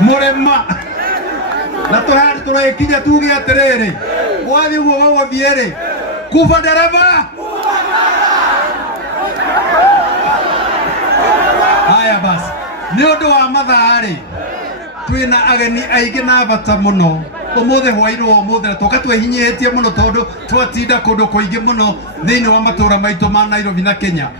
Murema na tuhari turakinya tuge atiriri wathi ugo gothiere kuva dereva. Haya basi ni undu wa mathari twina ageni aingi na bata muno umuthe hwairwo umuthe toka twehinyihitie muno tondu twatinda kundu kuingi muno thiini wa matura maitu ma Nairobi na Kenya.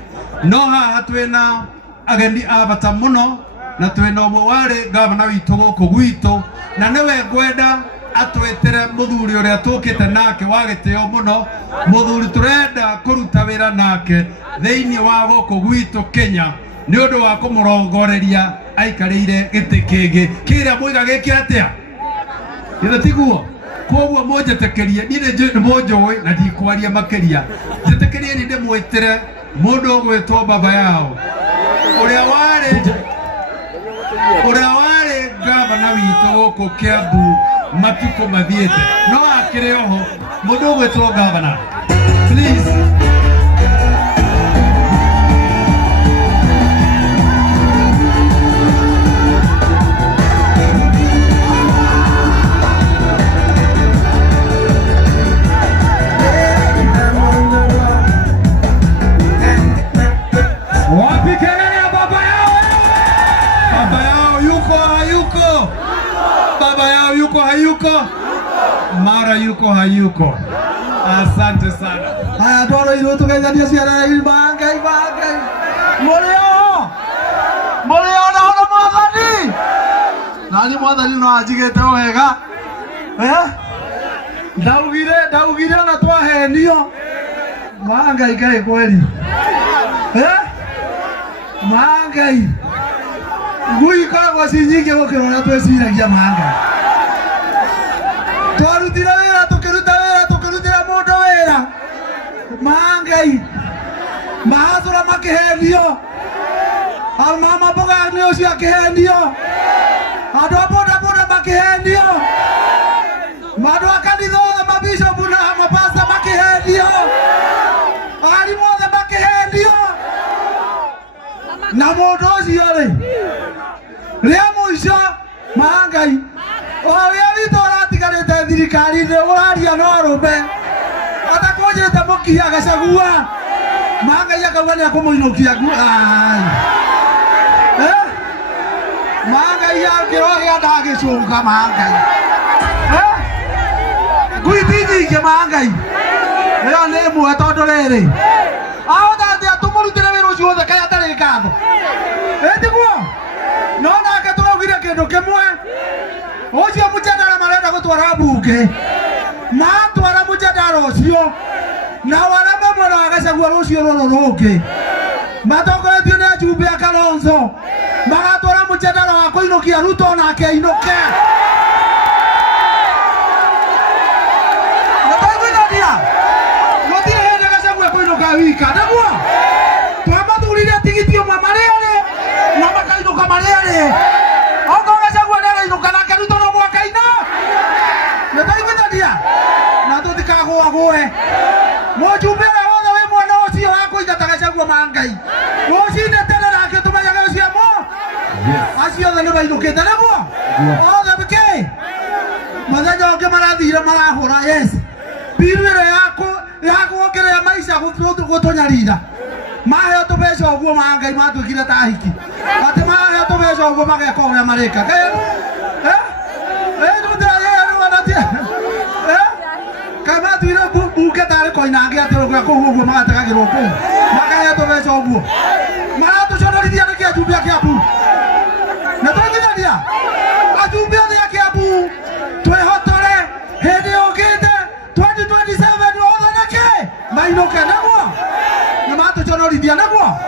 No haha twina ageni a bata muno na twina umwe wari gavana witu guku gwitu na niwe ngwenda atwetire muthuri uria tukite nake wa gitio muno, muthuri turenda kuruta wira nake thiini wa guku gwitu Kenya ni undu wa kumurongoreria aikarire giti kingi kiria muiga giki atia ira tiguo koguo monjetekerie ni monjowe na ndikwaria makiria njetekerie ni ndimwitire mundu ugwitwo baba yao uria wari gavana witu guku Kiambu matuko mathiete no akire oho mundu ugwitwo gavana please. Hayuko mara yuko hayuko. Asante sana. Haya ndoro iro tugeithania ciana irima ngai murio na hono mwathani nani mwathani no ajigete wega ndaugire na twahenio mangai kweli mangai ngui kagwa cinyingi gukirona tweciragia mangai twarutira wira tukirutira mundu wira mangai mahazura makihendio mama mboga ni ucio akihendio andu a boda makihendio mandu a kanitha othe mabishopu na mapasta makihendio arimu othe makihendio na mundu ucio ria muico mangai oria witu aratigarite thirikari-ini uraria no arume atakunjite mukia Gachagua mangai akauga ni akumuinukia mangai akirogia ndagicunga mangai ngwiti nyingi mangai iyo ni imwe tondu riri ahota atia tumurutire wira ucio wothe kai atari ngatho tiguo no nake turaugire kindu kimwe ucio mujadala marenda gutwara bunge matwara mujadala ucio na wala mamwe wa Gachagua rucio rungi matongoretio ni ajumbe a Kalonzo magatwara mujadala wa kuinukia Ruto nake ainuke gutire hindi Gachagua kuinuka wika niguo twamathurire tigitio mamariere na makainuka mariere ongo Gachagua ndarainuka nake Ruto no mwaka-ino nitaiguithagia na tutikagwague mujumbe wothe wi mwena ucio wa kuingata Gachagua mangai rucine tene nake tumenyaga ucio mo acio othe ni mainukite niguo othe bike mathenya onge marathire marahura yes biru ire yakuongerera maisha gutunyarira maheo tubeca uguo mangai matwikire ta hiki ati maheo tubeca uguo mageka uria marika kama tuire bunge tari koinange ati uguo uguo magatagagirwo kuu magaheo tubeca uguo maratuconorithia niki ajumbe a Kiambu na twithithagia ajumbe othe a Kiambu twihotore hindi yukite 2027 othe niki mainuke niguo na matuconorithia niguo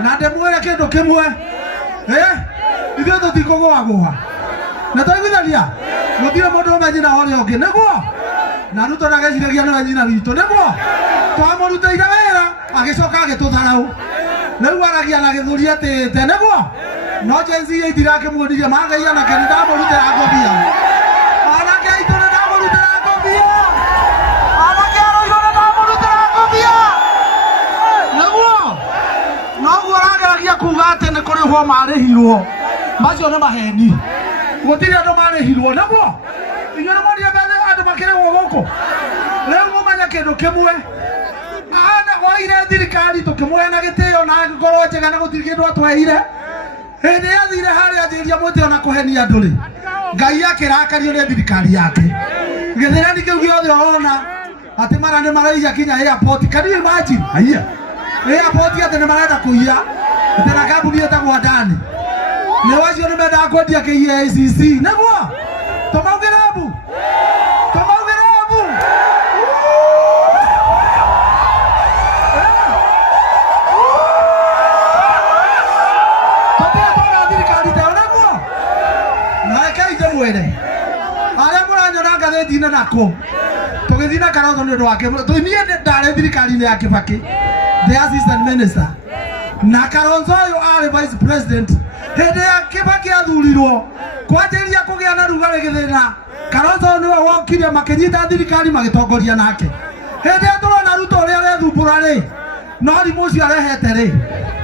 na ndimwire kindu kimwe ithuĩ tutikũgũagũa na twaiguithagia gũtirĩ mũndũ ũmenyina ũrĩa ũngĩ niguo na Ruto ndageciragia nĩwe nyina witũ niguo twamũrutĩire wĩra agĩcoka agĩtũtharau rĩu aragia na gĩthũri atĩte niguo no Gen Z itirakĩmuonirie mangai anake nĩndamũrutĩra ngũbia anake aitũ nĩndamũrutĩra ngũbia anake arũirũ nĩndamũrutĩra ngũbia niguo noguo arageragia kuga atĩ nĩ kũrĩhwo marĩhirwo macio nĩ maheni gutiri andu marihirwo naguo inyuĩ nĩ monire mbere andũ makĩrĩhwo gũkũ rĩu mũmenya kĩndũ kĩmwe ana oire thirikari tũkĩmũheana gĩtĩo na ngoro njega na gũtirĩ kĩndũ atweire hĩndĩ yathire harĩa anjĩrĩria mwĩtĩo na kũhenia andũ rĩ Ngai akĩrakario nĩ thirikari yake gĩthĩrani kĩu gĩothe ona atĩ mara nĩ maraiya kinya airport. Can you imagine? Haiya airport atĩ nĩ marenda kũiya atĩ na kambuni ĩtagwo Adani nĩ wacio nĩ mendaga kwendia KICC nĩguo tũmaugĩre mbu arĩa mũranyona ngathĩti-inĩ nako tũgĩthiĩ na Kalonzo nĩ ũndũ wake niĩ ndarĩ thirikari-inĩ ya Kibaki the assistant minister na Kalonzo ũyũ arĩ vice president hĩndĩ ya Kibaki athurirwo kwanjĩrĩria kũgĩa na rugarĩ gĩthĩna Kalonzo nĩwe wokire makĩnyita thirikari magĩtongoria nake hĩndĩ ya tũrona Ruto ũrĩa arethumbũra rĩ no arimũ ũcio arehete rĩ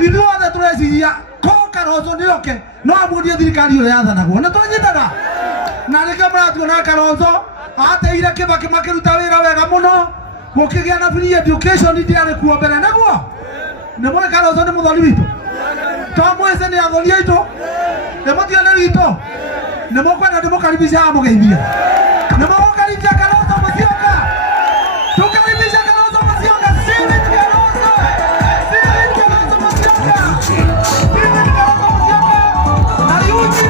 ithuothe tũreciria ko Kalonzo nĩoke no amũndie thirikari ũrĩa yathanagwo nĩ tũnyitaga na nĩkĩo mũratuona Kalonzo ateire Kibaki makĩruta wĩra wega mũno gũkĩgĩa na free education ndĩarĩ kuo mbere nĩguo nĩ mũĩ Kalonzo nĩ mũthoni witũ to mwĩce nĩ athoni aitũ nĩ mũtione witũ nĩ mũkwenda ndĩmũkaribisha amũgeithie nĩ mũgũkaribisha Kalonzo Musyoka tukaribisha Kalonzo Musyoka Steven Kalonzo Musyoka na Eugene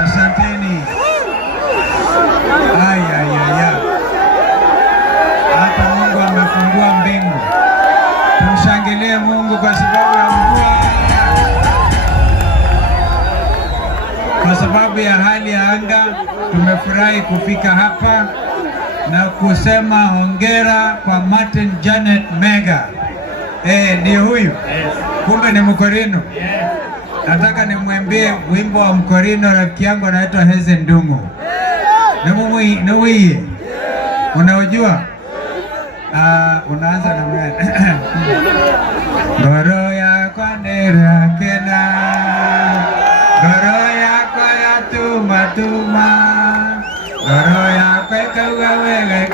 Asanteni. Hata Mungu amefungua mbingu. Tumshangilie Mungu kwa sababu ya mvua. Kwa sababu ya hali ya anga tumefurahi kufika hapa na kusema hongera kwa Martin Janet Mega. Ndio huyu? Kumbe ni Mkorino. Nataka nimwimbie wimbo wa Mkorino, rafiki yangu anaitwa Heze Ndungu. Nuwie. Unaujua? Unaanza na mwana. Goro yakwa nera kena, goro yakwa ya tuma goro yakwa kauga wega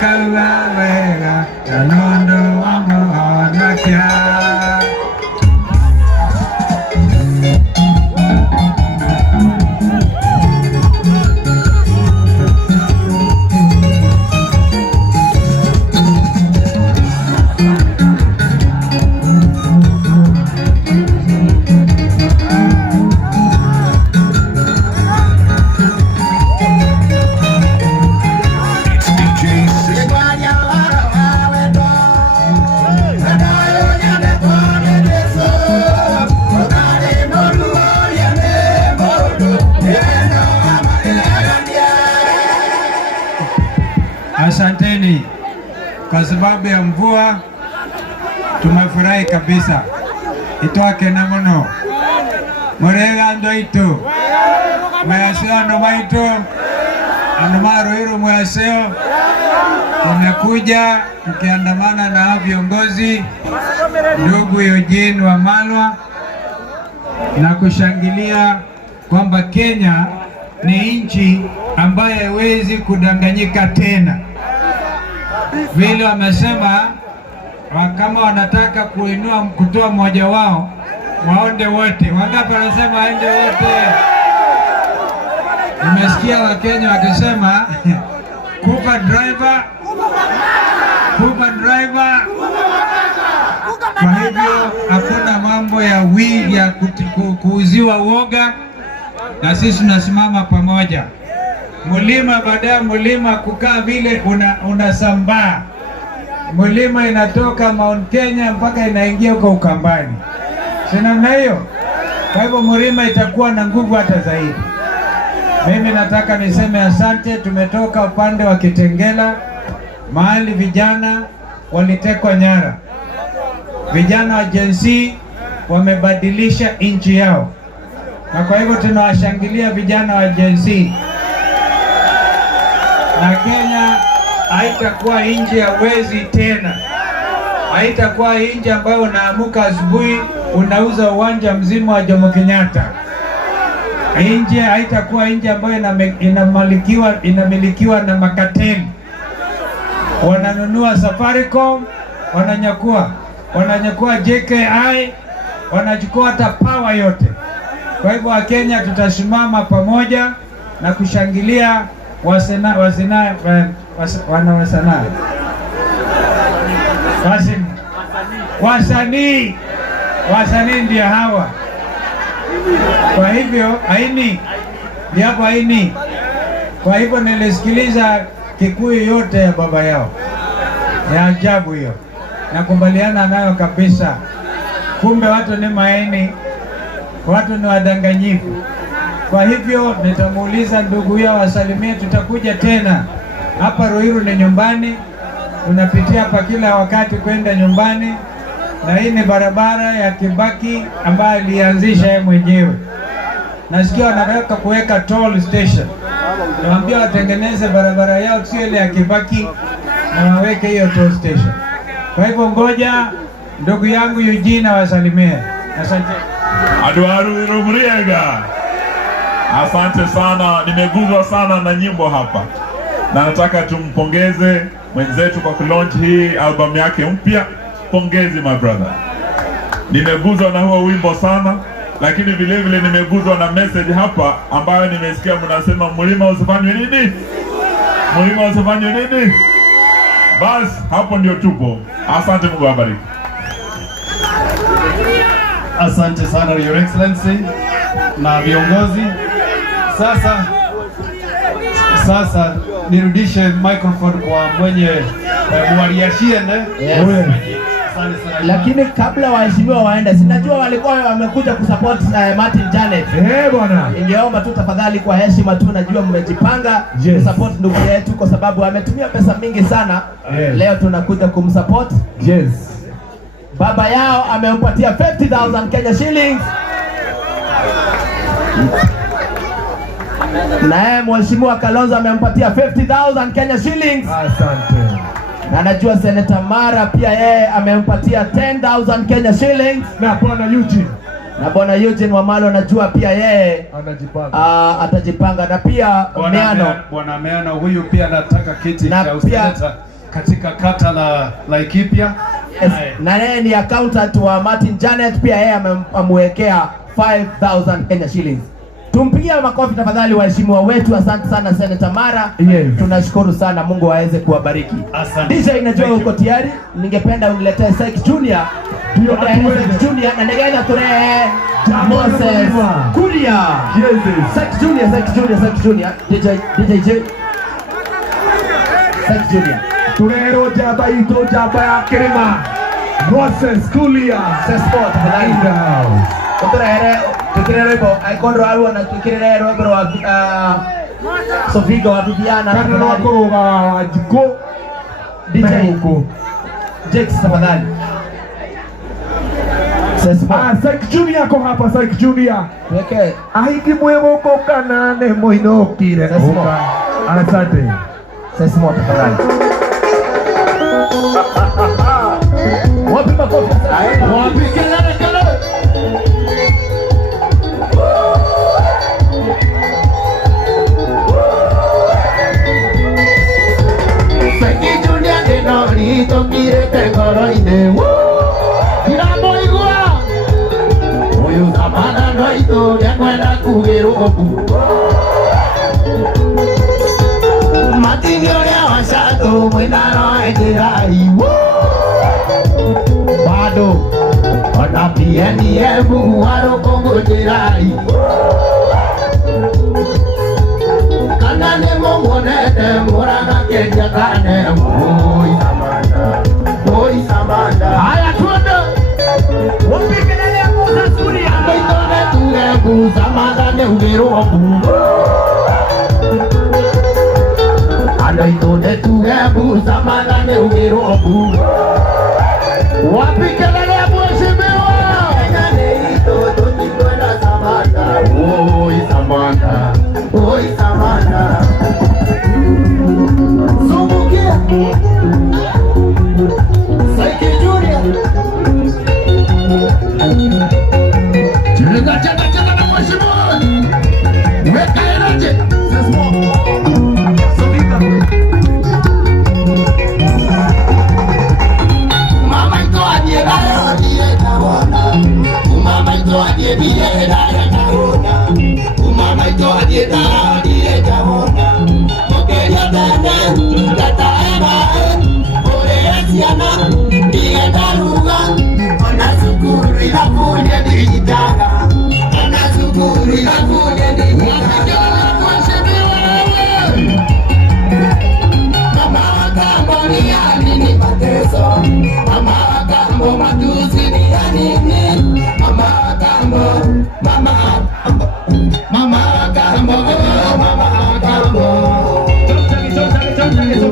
tanondo wangu onakia. Asanteni. Kwa sababu ya mvua tumefurahi kabisa. Itwake na muno murega ndo itu mwaseo ndo maitu anumaro hilo mwaseo tumekuja tukiandamana na viongozi ndugu Eugene Wamalwa na kushangilia kwamba Kenya ni nchi ambayo haiwezi kudanganyika tena. Vile wamesema kama wanataka kutoa mmoja wao waonde wote. Wangapi wanasema waende wote? Nimesikia Wakenya wakisema kupa driver. Kwa hivyo hakuna mambo ya kuuziwa uoga, na sisi tunasimama pamoja. Mulima baada ya mulima kukaa vile unasambaa. Mulima inatoka Mount Kenya mpaka inaingia huko Ukambani. Si namna hiyo? Kwa hivyo mulima itakuwa na nguvu hata zaidi. Mimi nataka niseme asante. Tumetoka upande wa Kitengela, mahali vijana walitekwa nyara. Vijana wa Gen Z wamebadilisha nchi yao, na kwa hivyo tunawashangilia vijana wa Gen Z. na Kenya haitakuwa nchi ya wezi tena. Haitakuwa nchi ambayo unaamuka asubuhi unauza uwanja mzima wa Jomo Kenyatta. Nchi haitakuwa nchi ambayo inamilikiwa na makateli. Wananunua Safaricom, wananyakua JKI, wanachukua hata power yote. Kwa hivyo Wakenya tutasimama pamoja na kushangilia wasanii ndio hawa. Kwa hivyo aini. Kwa hivyo nilisikiliza Kikuyu yote ya baba yao, ya ajabu hiyo, nakubaliana nayo kabisa. Kumbe watu ni maini, watu ni wadanganyifu. Kwa hivyo nitamuuliza ndugu yao wasalimie, tutakuja tena hapa. Ruiru ni nyumbani, unapitia hapa kila wakati kwenda nyumbani, na hii ni barabara ya Kibaki ambayo alianzisha yeye mwenyewe. Nasikia wanataka kuweka toll station. Naambia watengeneze barabara yao sio ile ya Kibaki na waweke hiyo toll station. Kwa hivyo ngoja ndugu yangu Eugene wasalimie. Asante. Aduaru Rumuriega. Asante sana, nimeguzwa sana na nyimbo hapa. Na nataka tumpongeze mwenzetu kwa kulaunch hii album yake mpya. Pongezi my brother. Nimeguzwa na huo wimbo sana, lakini vile vile nimeguzwa na message hapa ambayo nimesikia mnasema mlima usifanywe nini? Mlima usifanywe nini? Bas, hapo ndio tupo. Asante, Mungu awabariki. Asante sana Your Excellency na viongozi. Sasa nirudishe microphone kwa mwenye mwariashiene. Yes. Lakini kabla waheshimiwa waende, sinajua walikuwa wamekuja kusupport Martin Janet. Bwana. Ningeomba tu tafadhali kwa heshima tu, najua mmejipanga kusupport ndugu yetu kwa sababu ametumia pesa mingi sana. Leo tunakuja kumsupport. Baba yao amempatia 50,000 Kenya shillings. Na mheshimiwa Kalonzo amempatia 50,000 Kenya shillings. Asante. Na najua Senator Mara pia yeye amempatia 10,000 Kenya shillings. Na bwana Eugene Wamalo najua pia yeye anajipanga. Atajipanga, na pia bwana Meano huyu pia anataka kiti cha useneta katika kata la Laikipia. Yes. Na yeye ni accountant wa Martin Janet, pia yeye amemwekea 5,000 Kenya shillings. Tumpigie makofi tafadhali waheshimiwa wetu. Asante sana Senator Mara. Tunashukuru sana, Mungu aweze kuwabariki. DJ najua uko tayari, ningependa uniletee Sek Junior. Sek Junior na ningependa turehe Moses Kuria. Sek Junior. DJ Sek Junior. Turero jaba ito jaba ya Kirima. Moses Kuria. Sesport tafadhali. Tukirere bo aikondro alwa na tukirere robero wa Sofiga wa Viviana kana wakoroga wajiko DJ Jex tafadhali. Sek Junior ko hapa, Sek Junior. Weke ahiki mwemo ko kanane moinokire. Asante. Sesmo tafadhali. Wapi makofi? Wapi kelele? Nito mirete koroine Iramoigua Uyu zamana noito Nyakwenda kugiru obu Matingi oria washato Mwinano ejirai Bado Ona pieni ebu Waro kongo jirai Kanane mongonete Murana kenja kane Oi Samanda Haya tuende Wapikelele Musa Suria Ndoitone tugebu Samanda ne ugero obu Ndoitone tugebu Samanda ne ugero obu Wapikelele mheshimiwa Nane ito Tujikwenda Samanda Oi Samanda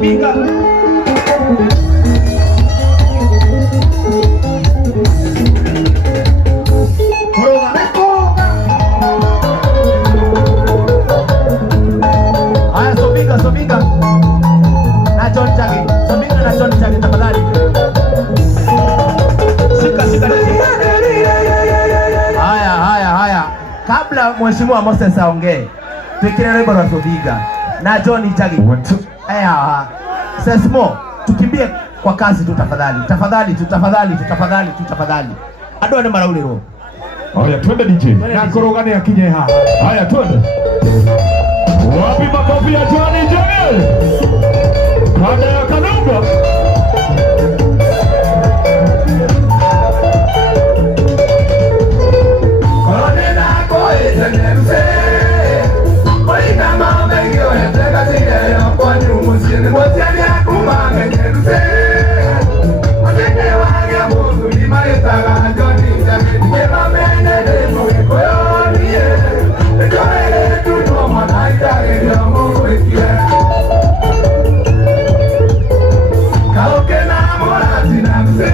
Sobinga. Haya, Sobinga na John Chage, Sobinga na John Chage, tafadhali shika. Haya, kabla mheshimiwa Moses aongee, tukire rebo la Sobinga na John Chage. Sesmo, tukimbie kwa kasi tu tafadhali. Ado ni marauliro. Haya, twende DJ. Na korogane akije hapa. Haya, twende. Wapi makofi ya Johnny Jage? Kada ya Kanunga. Korona koe zenemse. Oina mama ngio heteka tige kwa nyumu sini motani akumanga nyemse. Oteke wage mungu lima yetaga Johnny Jage. Ema mene de moe koyonie. Ekoele tuno mwana itage ya mungu ikie. Kauke na morati na mse.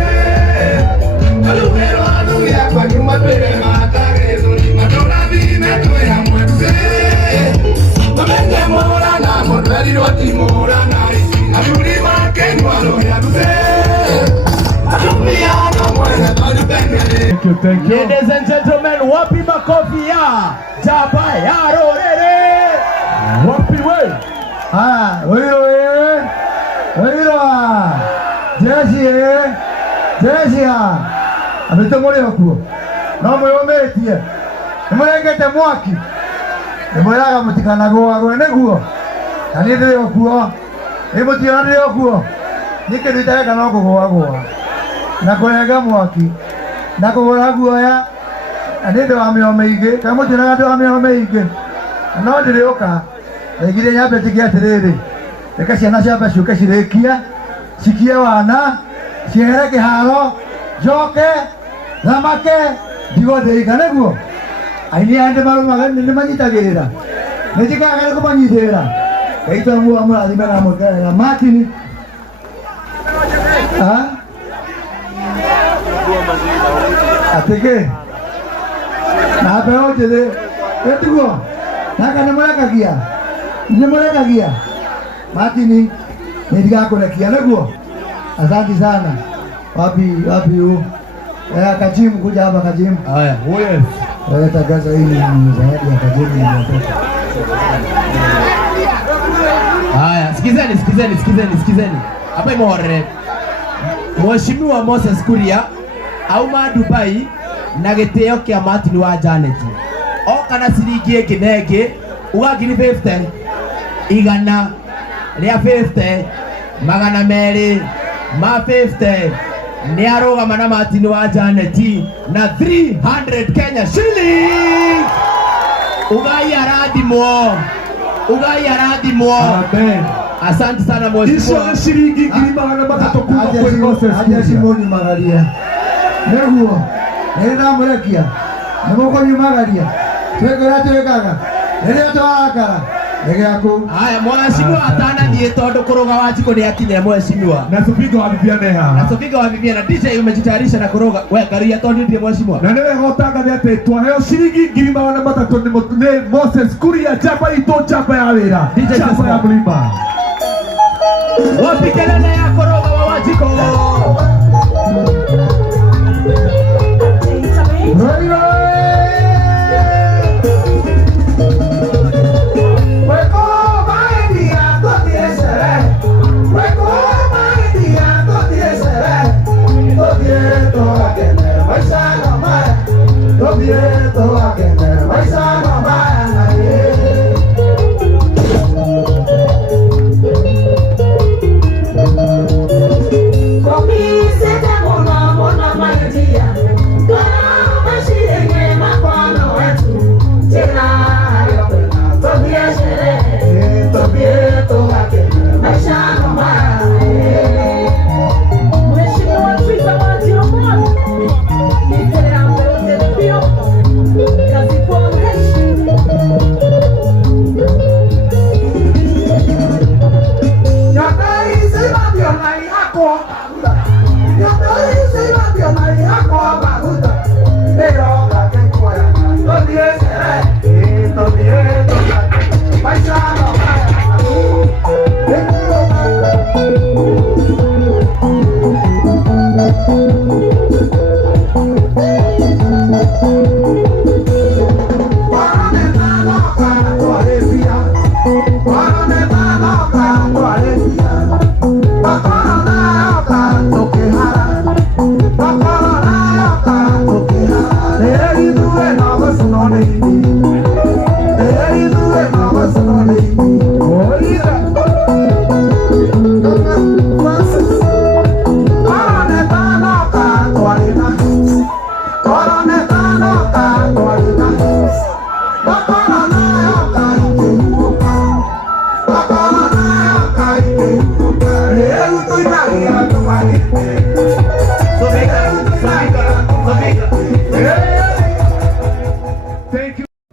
Kalugero anu ya kwa nyuma pere matage zuri madona vime tuwe ya mwemse. Mamende mora na modweli roti mora na isi. Aburi make nwalo ya mse. Atumia na mwene tadu bengele. Thank you. Ladies and gentlemen, wapi makofi ya Jaba ya Rorere. Wapi we? Oiro. Jeshi. Ametomole huko. Na mwemetie. Mwerengete mwaki. Mwoyaga mutikana go neguo. Ani ndio kuo. Emotia ndio kuo. Nike nitaka na go. Na kwenga mwaki. Na kugora guoya. Ani ndio ameomeige. Kama tuna ndio ameomeige. No ndirioka. Egire nyambe tikia tiriri. Eka ciana ciambe ciuke cirekia. Cikie wana. Cihere kiharo. Joke. Thamake. Ndigothe ikaneguo. Aini ande marumaga ni manyitagirira. Nitikaga kumanyithira. Kaito muo murathime na mukega Martin. Ateke. Na peo jede. Etugo. Naka nimurekagia. Martin nitikakurekia neguo. Asante sana. Wapi huu? Kajimu kuja hapa Kajimu. Haya, yes. Tangaza hili ni zawadi ya Kajimu inatoka. Haya, sikizeni. Hapa imore. Mheshimiwa Moses Kuria auma Dubai na giteo kia Martin wa Janet. Oka na ciringi ekinenge ugagiri 50 igana ria 50 magana meri ma 50 ni arugama na Martin wa Janet na 300 Kenya shillings. Ugai aradimo. Amen. Asante sana mheshimiwa. Hizo shilingi magana matatu kwa Moses. Haja Simoni magalia. Neguo. Nenda murekia. Nemoko ni magalia. Twekaga. Nenda twaka. Haya, mheshimiwa atana ndiye tondu kuruga wachiko ni akinye mheshimiwa. Na Sobinga wa Viviana. DJ umejitayarisha na kuruga. We garia tondu ndiye mheshimiwa. Na newe gotangathia ati twaheo shilingi magana matatu ni Moses Kuria chapa ito chapa ya wira. Chapa ya mlima. Wapi kelele ya kuruga wa wachiko? Comi se demora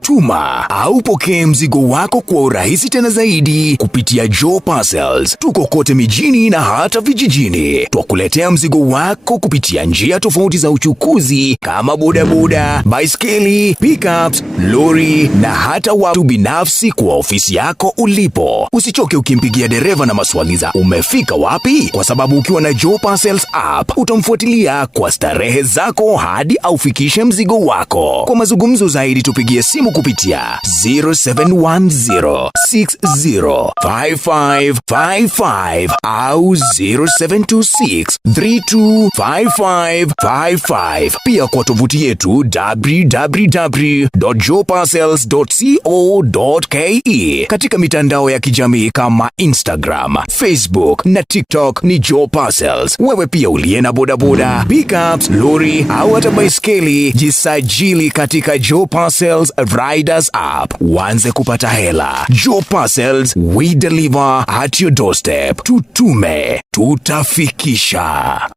Tuma au pokee mzigo wako kwa urahisi tena zaidi kupitia Joe Parcels. Tuko kote mijini na hata vijijini. Twakuletea mzigo wako kupitia njia tofauti za uchukuzi kama bodaboda, baiskeli, pickups, lori na hata watu binafsi kwa ofisi yako ulipo. Usichoke ukimpigia dereva na maswali za umefika wapi, kwa sababu ukiwa na Joe Parcels app utamfuatilia kwa starehe zako hadi aufikishe mzigo wako. Kwa mazungumzo zaidi tupigie simu kupitia 0710605555 au 0726325555. Pia kwa tovuti yetu www.joeparcels.co.ke. Katika mitandao ya kijamii kama Instagram, Facebook na TikTok ni Joe Parcels. Wewe pia uliye na bodaboda, pickups, lori au hata baiskeli, jisajili katika Joe Parcels Riders app. Uanze kupata hela. Joe Parcels, we deliver at your doorstep. Tutume, tutafikisha.